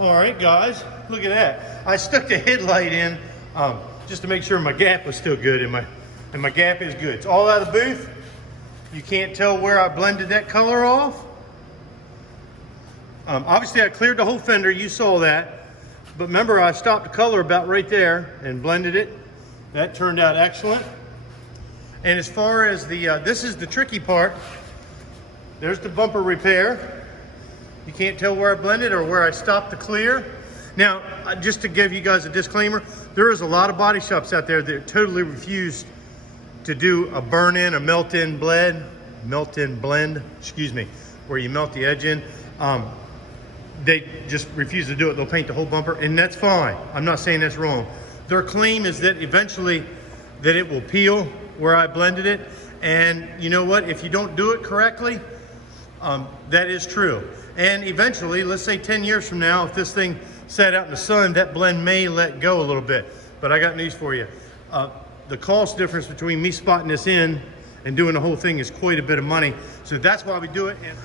All right, guys, look at that. I stuck the headlight in just to make sure my gap was still good, and my gap is good. It's all out of the booth. You can't tell where I blended that color off. Obviously, I cleared the whole fender. You saw that. But remember, I stopped the color about right there and blended it. That turned out excellent. And as far as the, this is the tricky part. There's the bumper repair. You can't tell where I blended or where I stopped the clear. Now, just to give you guys a disclaimer, there is a lot of body shops out there that totally refuse to do a burn-in, a melt-in blend, excuse me, where you melt the edge in. They just refuse to do it. They'll paint the whole bumper, and that's fine. I'm not saying that's wrong. Their claim is that eventually that it will peel where I blended it. And you know what? If you don't do it correctly, that is true. And eventually, let's say 10 years from now, if this thing sat out in the sun, that blend may let go a little bit. But I got news for you. The cost difference between me spotting this in and doing the whole thing is quite a bit of money. So that's why we do it. And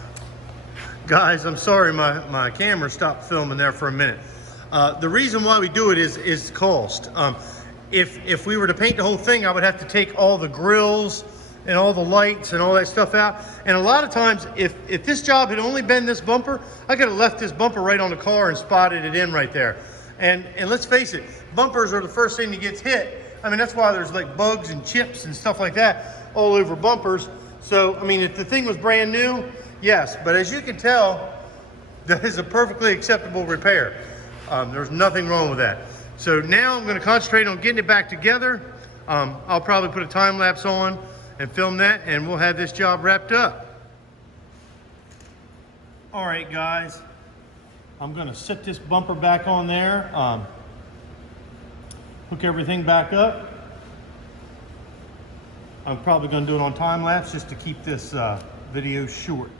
guys, I'm sorry my camera stopped filming there for a minute. The reason why we do it is cost. If we were to paint the whole thing, I would have to take all the grills and all the lights and all that stuff out. And a lot of times, if this job had only been this bumper, I could have left this bumper right on the car and spotted it in right there. And let's face it, bumpers are the first thing that gets hit. I mean, that's why there's like bugs and chips and stuff like that all over bumpers. So, I mean, if the thing was brand new, yes, but as you can tell, that is a perfectly acceptable repair. There's nothing wrong with that. So now I'm gonna concentrate on getting it back together. I'll probably put a time lapse on and film that, and we'll have this job wrapped up. All right, guys, I'm gonna set this bumper back on there, hook everything back up. I'm probably gonna do it on time lapse just to keep this video short.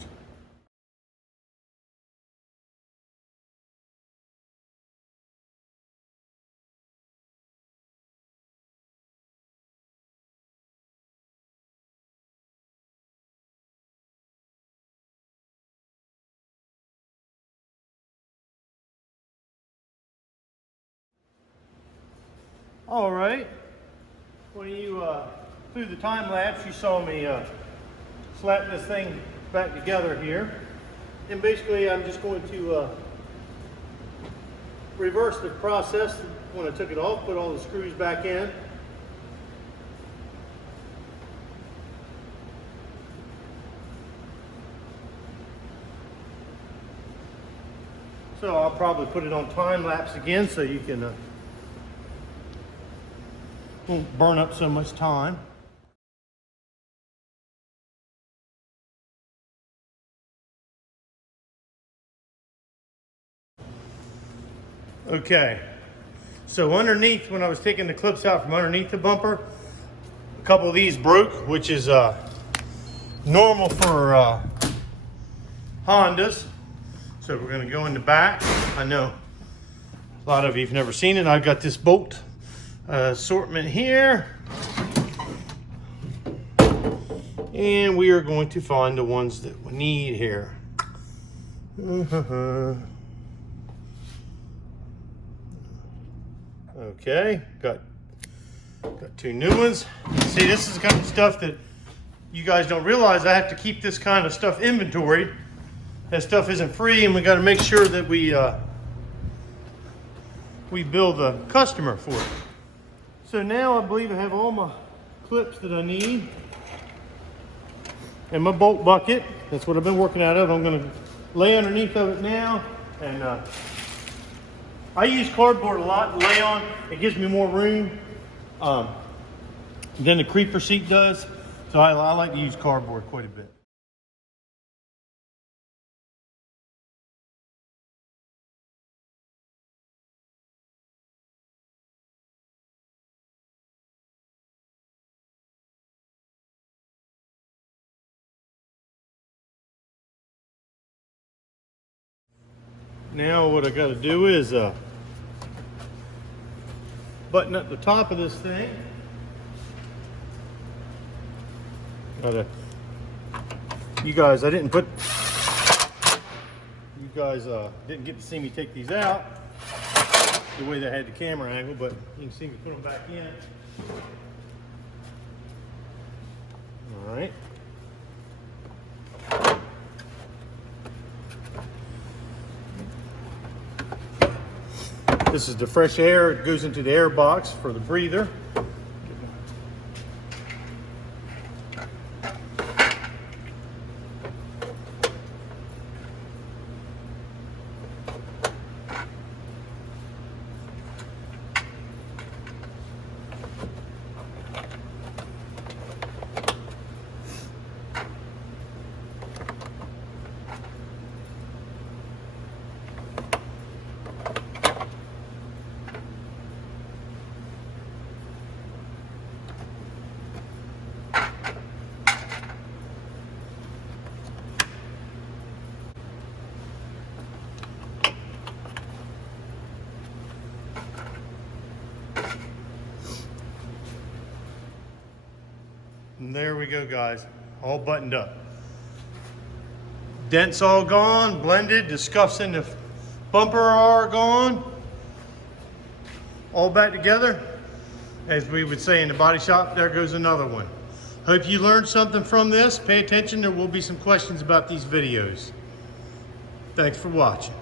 All right, when you through the time lapse, you saw me slap this thing back together here. And basically, I'm just going to reverse the process when I took it off, put all the screws back in. So I'll probably put it on time lapse again so you can won't burn up so much time. Okay, so underneath, when I was taking the clips out from underneath the bumper, a couple of these broke, which is normal for Hondas. So we're gonna go in the back. I know a lot of you have never seen it. I've got this bolt assortment here, and we are going to find the ones that we need here. Okay, got two new ones. See, this is the kind of stuff that you guys don't realize. I have to keep this kind of stuff inventoried. That stuff isn't free, and we got to make sure that we bill the customer for it. So now I believe I have all my clips that I need and my bolt bucket. That's what I've been working out of. I'm going to lay underneath of it now, and I use cardboard a lot to lay on. It gives me more room than the creeper seat does. So I like to use cardboard quite a bit. Now what I got to do is button up the top of this thing. You guys, I didn't put You guys didn't get to see me take these out the way they had the camera angle, but you can see me put them back in. All right. This is the fresh air. It goes into the air box for the breather. And there we go, guys, all buttoned up. Dents all gone, blended, the scuffs in the bumper are gone. All back together. As we would say in the body shop, there goes another one. Hope you learned something from this. Pay attention, there will be some questions about these videos. Thanks for watching.